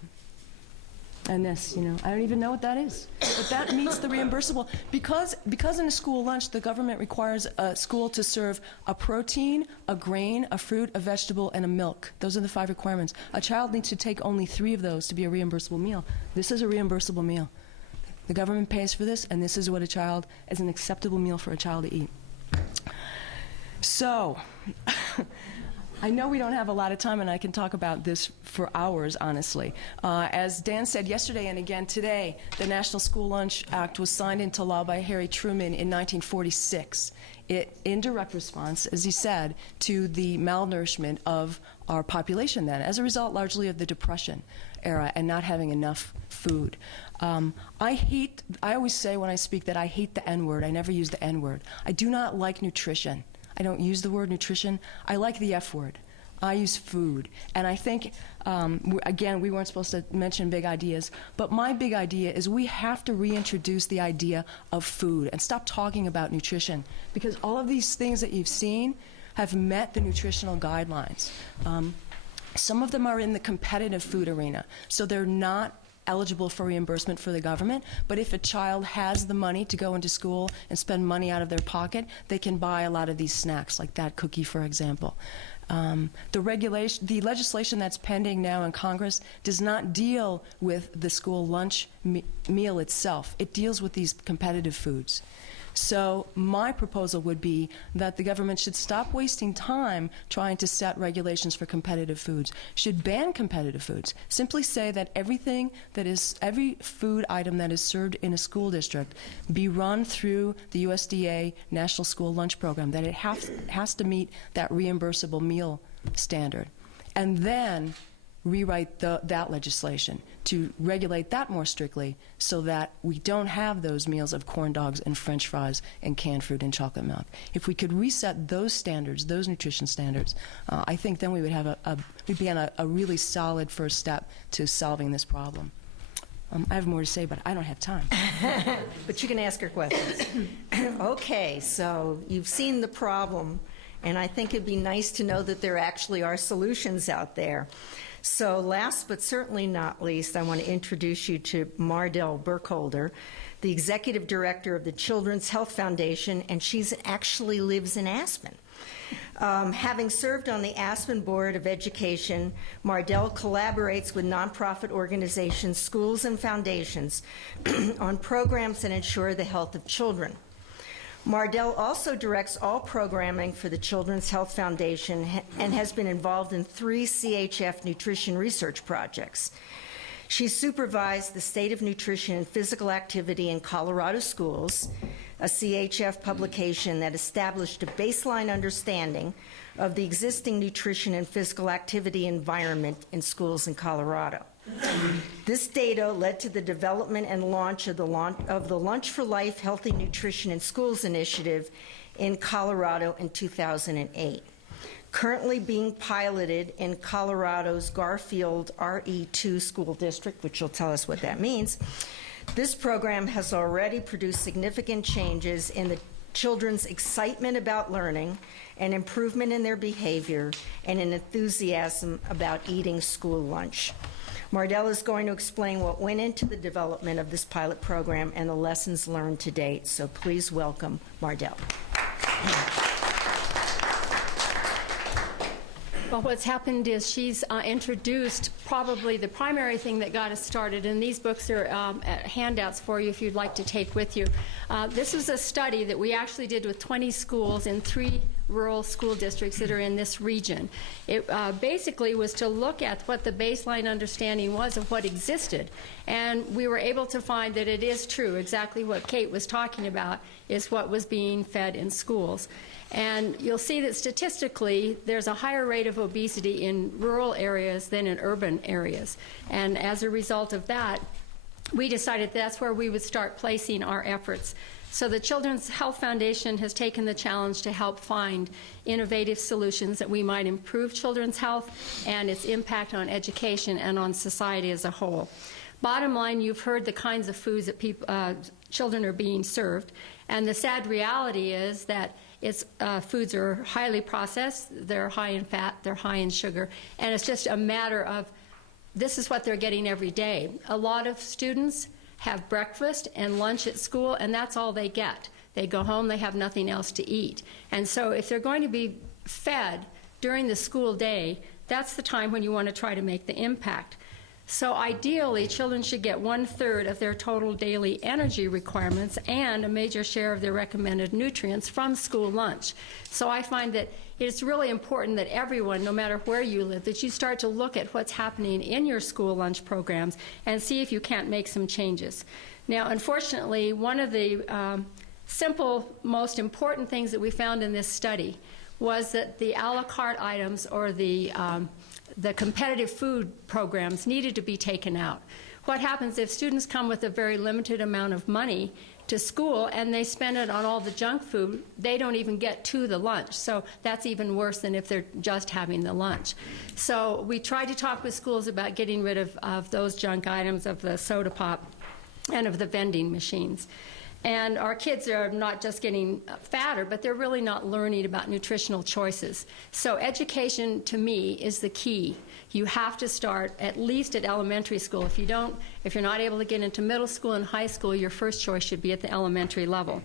And this, I don't even know what that is. But that meets the reimbursable. Because in a school lunch, the government requires a school to serve a protein, a grain, a fruit, a vegetable, and a milk. Those are the 5 requirements. A child needs to take only 3 of those to be a reimbursable meal. This is a reimbursable meal. The government pays for this, and this is what is an acceptable meal for a child to eat. So, I know we don't have a lot of time, and I can talk about this for hours, honestly. As Dan said yesterday and again today, the National School Lunch Act was signed into law by Harry Truman in 1946. In direct response, as he said, to the malnourishment of our population then, as a result largely of the Depression era and not having enough food. I always say when I speak that I hate the N-word. I never use the N-word. I do not like nutrition. I don't use the word nutrition. I like the F word. I use food. And I think, again, we weren't supposed to mention big ideas, but my big idea is we have to reintroduce the idea of food and stop talking about nutrition, because all of these things that you've seen have met the nutritional guidelines. Some of them are in the competitive food arena, so they're not eligible for reimbursement for the government, but if a child has the money to go into school and spend money out of their pocket, they can buy a lot of these snacks, like that cookie, for example. The legislation that's pending now in Congress does not deal with the school lunch meal itself. It deals with these competitive foods. So my proposal would be that the government should stop wasting time trying to set regulations for competitive foods, should ban competitive foods. Simply say that every food item that is served in a school district be run through the USDA National School Lunch Program, that it has to meet that reimbursable meal standard. And then rewrite that legislation to regulate that more strictly so that we don't have those meals of corn dogs and French fries and canned fruit and chocolate milk. If we could reset those standards, those nutrition standards, I think then we would have we'd be on a really solid first step to solving this problem. I have more to say, but I don't have time. But you can ask her questions. Okay, so you've seen the problem, and I think it'd be nice to know that there actually are solutions out there. So last but certainly not least, I want to introduce you to Mardel Burkholder, the Executive Director of the Children's Health Foundation, and she actually lives in Aspen. Having served on the Aspen Board of Education, Mardell collaborates with nonprofit organizations, schools, and foundations on programs that ensure the health of children. Mardell also directs all programming for the Children's Health Foundation and has been involved in 3 CHF nutrition research projects. She supervised the State of Nutrition and Physical Activity in Colorado Schools, a CHF publication that established a baseline understanding of the existing nutrition and physical activity environment in schools in Colorado. This data led to the development and launch of the Lunch for Life Healthy Nutrition in Schools initiative in Colorado in 2008. Currently being piloted in Colorado's Garfield RE2 school district, which will tell us what that means. This program has already produced significant changes in the children's excitement about learning, an improvement in their behavior, and an enthusiasm about eating school lunch. Mardell is going to explain what went into the development of this pilot program and the lessons learned to date. So please welcome Mardell. Well, what's happened is she's introduced probably the primary thing that got us started, and these books are handouts for you if you'd like to take with you. This was a study that we actually did with 20 schools in 3 rural school districts that are in this region. It basically was to look at what the baseline understanding was of what existed, and we were able to find that it is true. Exactly what Kate was talking about is what was being fed in schools. And you'll see that statistically there's a higher rate of obesity in rural areas than in urban areas. And as a result of that, we decided that's where we would start placing our efforts. So the Children's Health Foundation has taken the challenge to help find innovative solutions that we might improve children's health and its impact on education and on society as a whole. Bottom line, you've heard the kinds of foods that children are being served, and the sad reality is that foods are highly processed, they're high in fat, they're high in sugar, and it's just a matter of this is what they're getting every day. A lot of students have breakfast and lunch at school, and that's all they get. They go home, they have nothing else to eat. And so if they're going to be fed during the school day, that's the time when you want to try to make the impact. So ideally, children should get 1/3 of their total daily energy requirements and a major share of their recommended nutrients from school lunch. So I find that it's really important that everyone, no matter where you live, that you start to look at what's happening in your school lunch programs and see if you can't make some changes. Now, unfortunately, one of the simple, most important things that we found in this study was that the a la carte items or the competitive food programs needed to be taken out. What happens if students come with a very limited amount of money to school and they spend it on all the junk food, they don't even get to the lunch. So that's even worse than if they're just having the lunch. So we tried to talk with schools about getting rid of those junk items, of the soda pop and of the vending machines. And our kids are not just getting fatter, but they're really not learning about nutritional choices. So education, to me, is the key. You have to start at least at elementary school. If you're not able to get into middle school and high school, your first choice should be at the elementary level.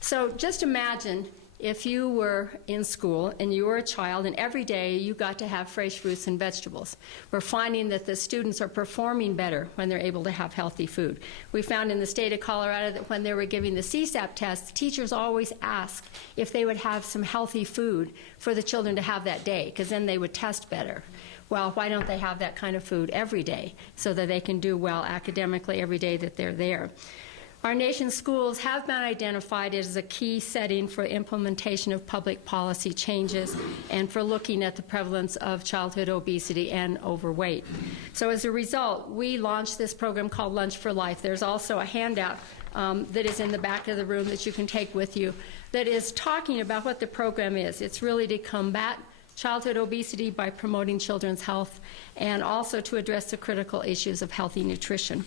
So just imagine if you were in school and you were a child and every day you got to have fresh fruits and vegetables. We're finding that the students are performing better when they're able to have healthy food. We found in the state of Colorado that when they were giving the CSAP test, teachers always asked if they would have some healthy food for the children to have that day, because then they would test better. Well, why don't they have that kind of food every day so that they can do well academically every day that they're there? Our nation's schools have been identified as a key setting for implementation of public policy changes and for looking at the prevalence of childhood obesity and overweight. So as a result, we launched this program called Lunch for Life. There's also a handout that is in the back of the room that you can take with you that is talking about what the program is. It's really to combat childhood obesity by promoting children's health and also to address the critical issues of healthy nutrition.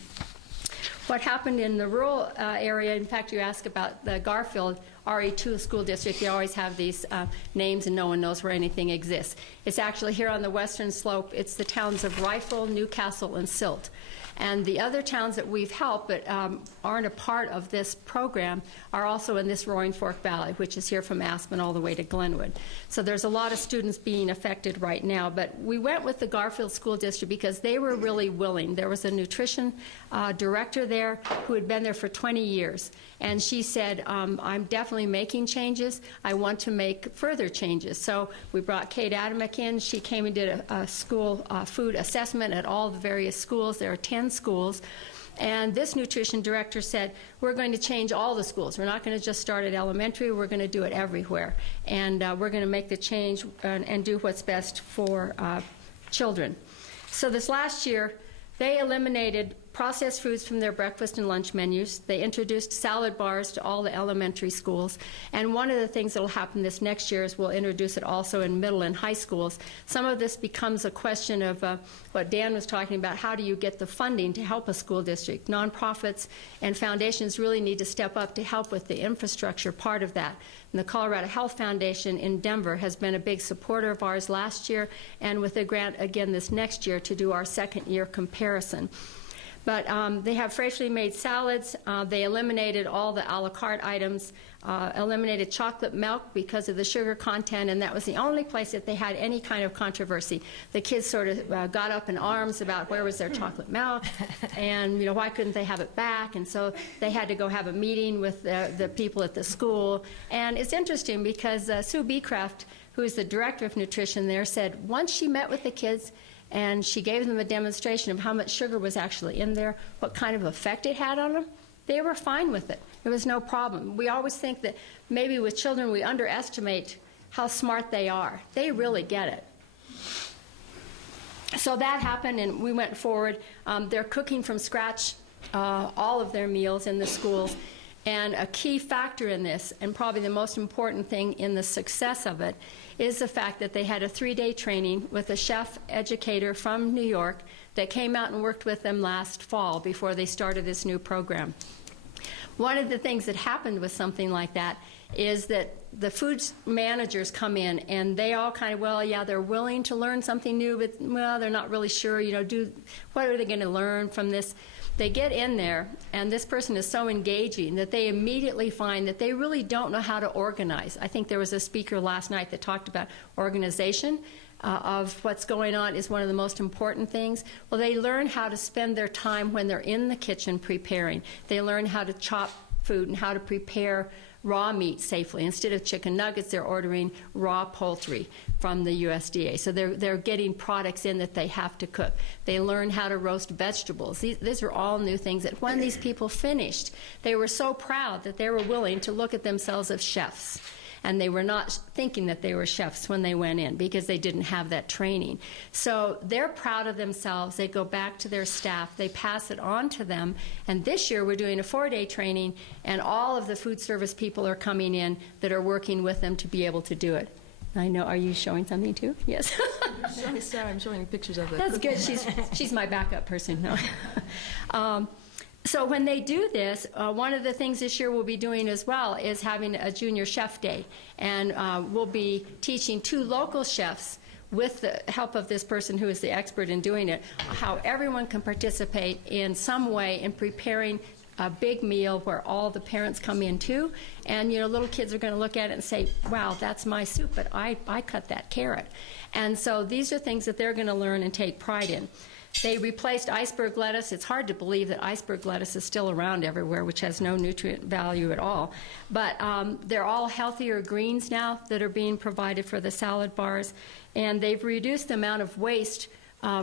What happened in the rural area, in fact, you asked about the Garfield RE2 school district. They always have these names and no one knows where anything exists. It's actually here on the western slope. It's the towns of Rifle, Newcastle, and Silt. And the other towns that we've helped but aren't a part of this program are also in this Roaring Fork Valley, which is here from Aspen all the way to Glenwood. So there's a lot of students being affected right now. But we went with the Garfield School District because they were really willing. There was a nutrition director there who had been there for 20 years. And she said, I'm definitely making changes. I want to make further changes. So we brought Kate Adamek in. She came and did a school food assessment at all the various schools. There are 10 schools. And this nutrition director said, we're going to change all the schools. We're not going to just start at elementary. We're going to do it everywhere. And we're going to make the change and do what's best for children. So this last year, they eliminated processed foods from their breakfast and lunch menus. They introduced salad bars to all the elementary schools. And one of the things that will happen this next year is we'll introduce it also in middle and high schools. Some of this becomes a question of what Dan was talking about. How do you get the funding to help a school district? Nonprofits and foundations really need to step up to help with the infrastructure part of that. And the Colorado Health Foundation in Denver has been a big supporter of ours last year and with a grant again this next year to do our second year comparison. But they have freshly made salads. They eliminated all the a la carte items, eliminated chocolate milk because of the sugar content, and that was the only place that they had any kind of controversy. The kids sort of got up in arms about where was their chocolate milk, and why couldn't they have it back? And so they had to go have a meeting with the people at the school. And it's interesting because Sue Beecraft, who is the director of nutrition there, said once she met with the kids, and she gave them a demonstration of how much sugar was actually in there, what kind of effect it had on them. They were fine with it. There was no problem. We always think that maybe with children we underestimate how smart they are. They really get it. So that happened, and we went forward. They're cooking from scratch all of their meals in the schools. And a key factor in this, and probably the most important thing in the success of it, is the fact that they had a 3-day training with a chef educator from New York that came out and worked with them last fall before they started this new program. One of the things that happened with something like that is that the food managers come in and they all kind of, well, yeah, they're willing to learn something new, but, well, they're not really sure, what are they going to learn from this? They get in there, and this person is so engaging that they immediately find that they really don't know how to organize. I think there was a speaker last night that talked about organization of what's going on is one of the most important things. Well, they learn how to spend their time when they're in the kitchen preparing. They learn how to chop food and how to prepare raw meat safely. Instead of chicken nuggets, they're ordering raw poultry from the USDA. So they're getting products in that they have to cook. They learn how to roast vegetables. These are all new things that when these people finished, they were so proud that they were willing to look at themselves as chefs. And they were not thinking that they were chefs when they went in because they didn't have that training. So they're proud of themselves. They go back to their staff. They pass it on to them. And this year we're doing a 4-day training, and all of the food service people are coming in that are working with them to be able to do it. I know. Are you showing something too? Yes. Sarah, I'm showing pictures of it. That's good. She's my backup person. No. So when they do this, one of the things this year we'll be doing as well is having a junior chef day. And we'll be teaching 2 local chefs with the help of this person who is the expert in doing it, how everyone can participate in some way in preparing a big meal where all the parents come in too. And, little kids are going to look at it and say, wow, that's my soup, but I cut that carrot. And so these are things that they're going to learn and take pride in. They replaced iceberg lettuce. It's hard to believe that iceberg lettuce is still around everywhere, which has no nutrient value at all. But they're all healthier greens now that are being provided for the salad bars. And they've reduced the amount of waste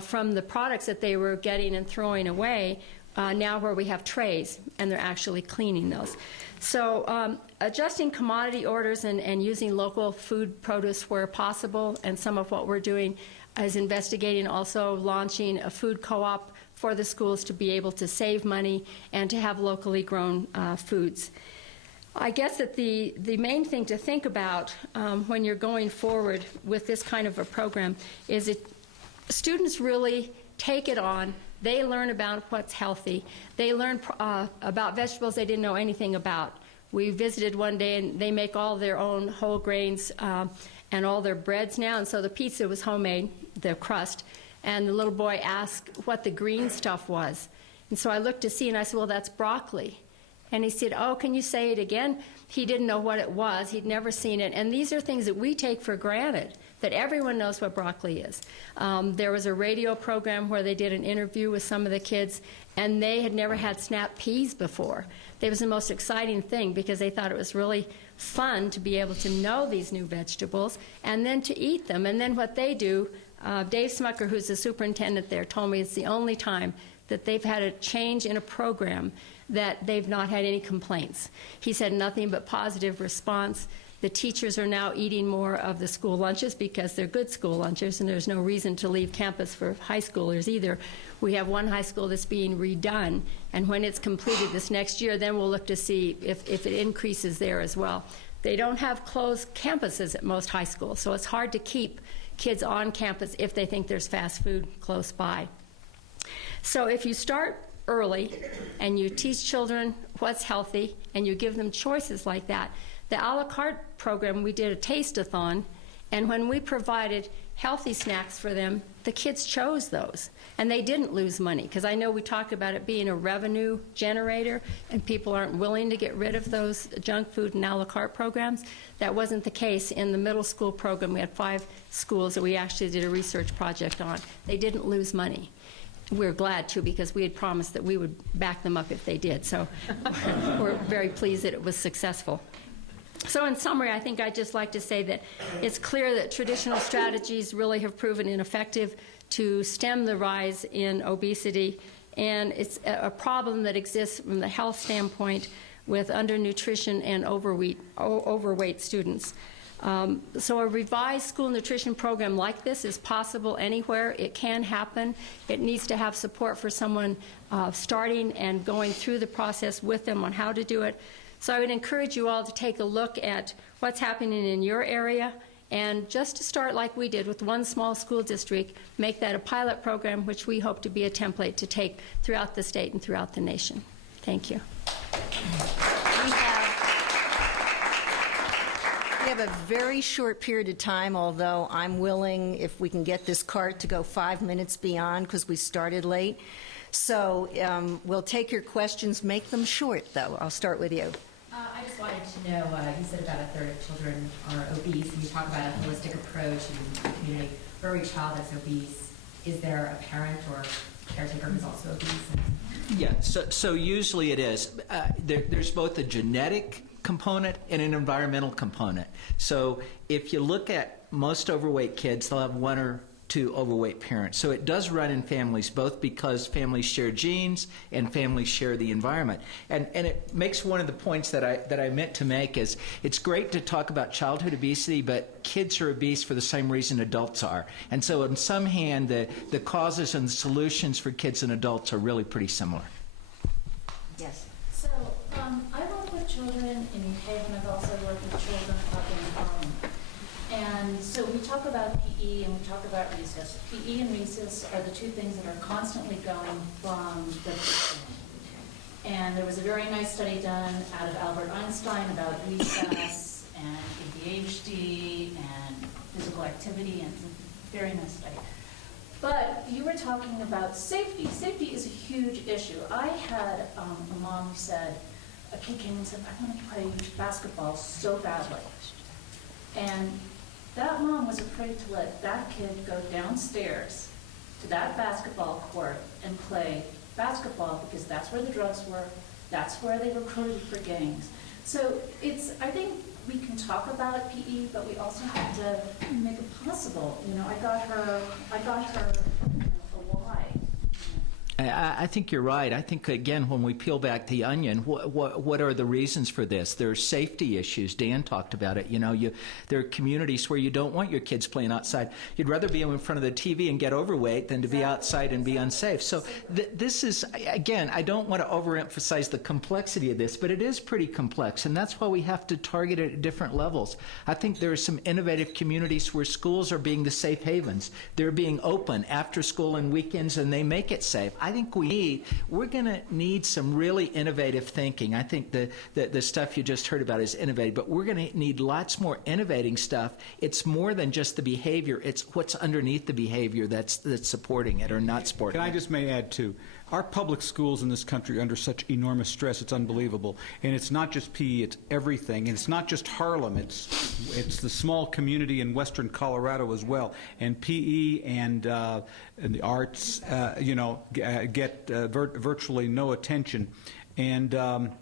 from the products that they were getting and throwing away now where we have trays, and they're actually cleaning those. So adjusting commodity orders and using local food produce where possible, and some of what we're doing is investigating also launching a food co-op for the schools to be able to save money and to have locally grown foods. I guess that the main thing to think about when you're going forward with this kind of a program is that students really take it on. They learn about what's healthy. They learn about vegetables they didn't know anything about. We visited one day, and they make all their own whole grains and all their breads now, and so the pizza was homemade, the crust, and the little boy asked what the green stuff was. And so I looked to see, and I said, well, that's broccoli. And he said, oh, can you say it again? He didn't know what it was. He'd never seen it. And these are things that we take for granted, that everyone knows what broccoli is. There was a radio program where they did an interview with some of the kids, and they had never had snap peas before. It was the most exciting thing because they thought it was really fun to be able to know these new vegetables and then to eat them. And then what they do, Dave Smucker, who's the superintendent there, told me it's the only time that they've had a change in a program that they've not had any complaints. He said nothing but positive response. The teachers are now eating more of the school lunches because they're good school lunches, and there's no reason to leave campus for high schoolers either. We have one high school that's being redone, and when it's completed this next year, then we'll look to see if it increases there as well. They don't have closed campuses at most high schools, so it's hard to keep kids on campus if they think there's fast food close by. So if you start early and you teach children what's healthy and you give them choices like that, the a la carte program, we did a taste-a-thon, and when we provided healthy snacks for them, the kids chose those, and they didn't lose money, because I know we talked about it being a revenue generator, and people aren't willing to get rid of those junk food and a la carte programs. That wasn't the case in the middle school program. We had 5 schools that we actually did a research project on. They didn't lose money. We're glad to, because we had promised that we would back them up if they did, so we're very pleased that it was successful. So in summary, I think I'd just like to say that it's clear that traditional strategies really have proven ineffective to stem the rise in obesity, and it's a problem that exists from the health standpoint with undernutrition and overweight students. So a revised school nutrition program like this is possible anywhere. It can happen. It needs to have support for someone starting and going through the process with them on how to do it. So I would encourage you all to take a look at what's happening in your area, and just to start like we did with one small school district, make that a pilot program, which we hope to be a template to take throughout the state and throughout the nation. Thank you. We have a very short period of time, although I'm willing, if we can get this cart to go 5 minutes beyond, because we started late. So we'll take your questions. Make them short, though. I'll start with you. I just wanted to know, you said about a third of children are obese, and you talk about a holistic approach in the community. For every child that's obese, is there a parent or caretaker who's also obese? Yeah, so usually it is. There's both a genetic component and an environmental component. So if you look at most overweight kids, they'll have 1 or 2 overweight parents. So it does run in families, both because families share genes and families share the environment. And it makes one of the points that I meant to make is it's great to talk about childhood obesity, but kids are obese for the same reason adults are. And so in some hand, the causes and the solutions for kids and adults are really pretty similar. Yes. So I work with children in UK, and I've also worked with children up in Harlem. And so we talk about PE and we talk about recess. PE and recess are the 2 things that are constantly going from the curriculum. And there was a very nice study done out of Albert Einstein about recess and ADHD and physical activity, and it's a very nice study. But you were talking about safety. Safety is a huge issue. I had a mom who said, a kid came and said, I want to play basketball so badly. And that mom was afraid to let that kid go downstairs to that basketball court and play basketball, because that's where the drugs were, that's where they recruited for gangs. So I think we can talk about PE, but we also have to make it possible. You know, I got her a Y. I think you're right. I think, again, when we peel back the onion, what are the reasons for this? There's safety issues. Dan talked about it. There are communities where you don't want your kids playing outside. You'd rather be in front of the TV and get overweight than to be outside and be unsafe. So this is, again, I don't want to overemphasize the complexity of this, but it is pretty complex, and that's why we have to target it at different levels. I think there are some innovative communities where schools are being the safe havens. They're being open after school and weekends, and they make it safe. I think we're going to need some really innovative thinking. I think the stuff you just heard about is innovative, but we're going to need lots more innovating stuff. It's more than just the behavior. It's what's underneath the behavior that's supporting it or not supporting it. Can I just may add, too? Our public schools in this country are under such enormous stress, it's unbelievable. And it's not just PE, it's everything. And it's not just Harlem, it's the small community in western Colorado as well. And PE and the arts, get virtually no attention. And, and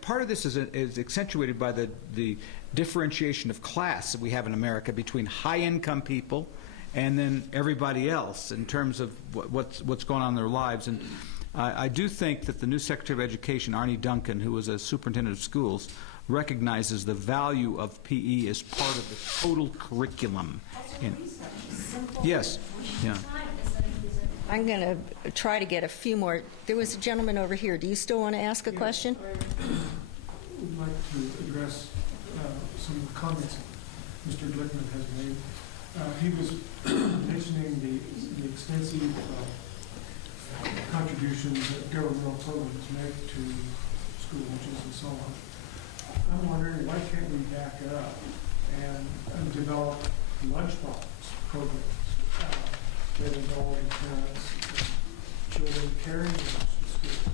part of this is accentuated by the differentiation of class that we have in America between high-income people and then everybody else in terms of what's going on in their lives. And I do think that the new Secretary of Education, Arne Duncan, who was a superintendent of schools, recognizes the value of PE as part of the total curriculum. Yes. Yeah. I'm going to try to get a few more. There was a gentleman over here. Do you still want to ask a question? I would like to address some of the comments Mr. Glickman has made. He was mentioning the extensive contributions that governmental programs make to school lunches and so on. I'm wondering, why can't we back it up and develop lunchbox programs that involve parents and children carrying lunch to school?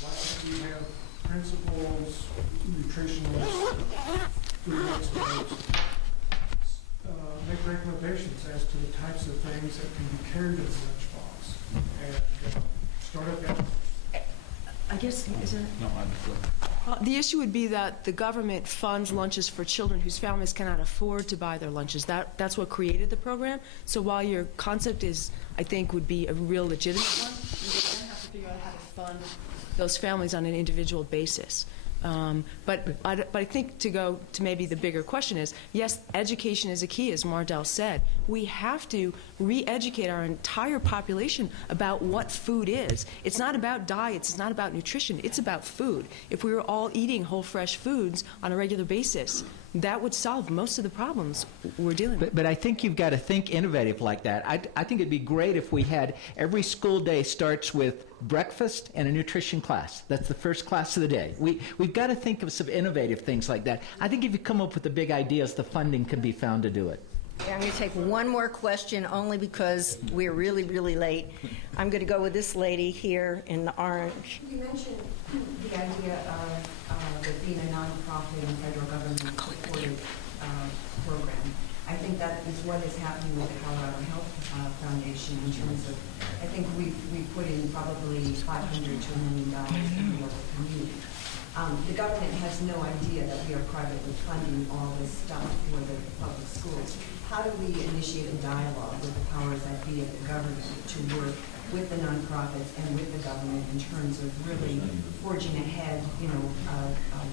Why can't we have principals, nutritionists, food experts, make recommendations as to the types of things that can be carried in the lunchbox and start up that? I guess, is there? No, I'm The issue would be that the government funds lunches for children whose families cannot afford to buy their lunches. That's what created the program. So while your concept is, I think, would be a real legitimate one, you would then have to figure out how to fund those families on an individual basis. But I think to go to maybe the bigger question is, yes, education is a key, as Mardell said. We have to re-educate our entire population about what food is. It's not about diets, it's not about nutrition, it's about food. If we were all eating whole, fresh foods on a regular basis, that would solve most of the problems we're dealing with. But I think you've got to think innovative like that. I think it'd be great if we had every school day starts with breakfast and a nutrition class. That's the first class of the day. We've got to think of some innovative things like that. I think if you come up with the big ideas, the funding can be found to do it. I'm going to take one more question only because we're really, really late. I'm going to go with this lady here in the orange. You mentioned the idea of there being a nonprofit and federal government-supported program. I think that is what is happening with the Colorado Health Foundation in terms of, I think we put in probably $500 to $1 million in the local community. The government has no idea that we are privately funding all this stuff for the public schools. How do we initiate a dialogue with the powers that be of the government to work with the nonprofits and with the government in terms of really forging ahead,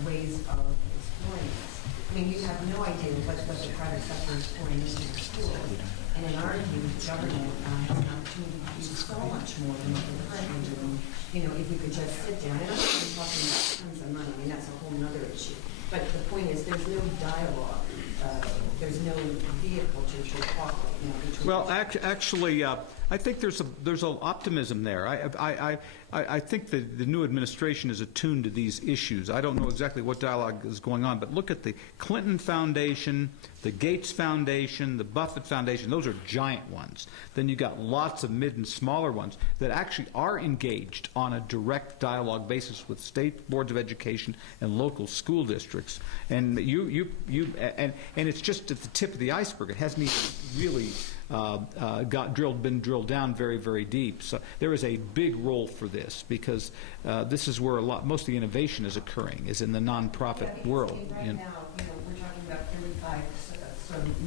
ways of exploring this? I mean, you have no idea what the private sector is pouring into the schools. And in our view, the government has an opportunity to do so much more than what they're currently doing. If we could just sit down, and I'm not even talking about tons of money, and that's a whole other issue. But the point is, there's no dialogue. There's no vehicle to talk between. Well, actually, I think there's an optimism there. I think the new administration is attuned to these issues. I don't know exactly what dialogue is going on, but look at the Clinton Foundation, the Gates Foundation, the Buffett Foundation. Those are giant ones. Then you've got lots of mid and smaller ones that actually are engaged on a direct dialogue basis with state boards of education and local school districts. And and it's just at the tip of the iceberg. It hasn't even really been drilled down very, very deep. So there is a big role for this because this is where most of the innovation is occurring, is in the nonprofit world. Right now, we're talking about 35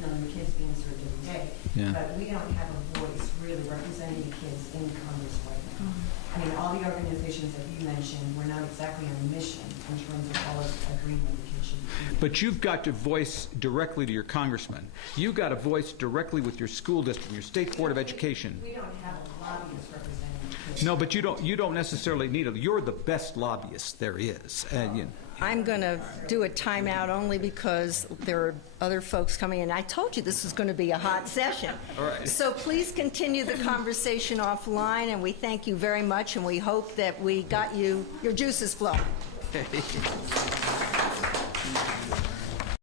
million kids being served every day. Yeah. but we don't have a voice really representing the kids in Congress right now. I mean, all the organizations that you mentioned were not exactly on a mission in terms of all of agreeing with the kids should be treated. But you've got to voice directly to your congressman. You've got to voice directly with your school district, your state board of education. We don't have a lobbyist representing the kids. No, but you don't necessarily need it. You're the best lobbyist there is. And, you know, I'm going to do a timeout only because there are other folks coming in. I told you this was going to be a hot session. All right. So please continue the conversation offline, and we thank you very much, and we hope that we got you, your juices flowing.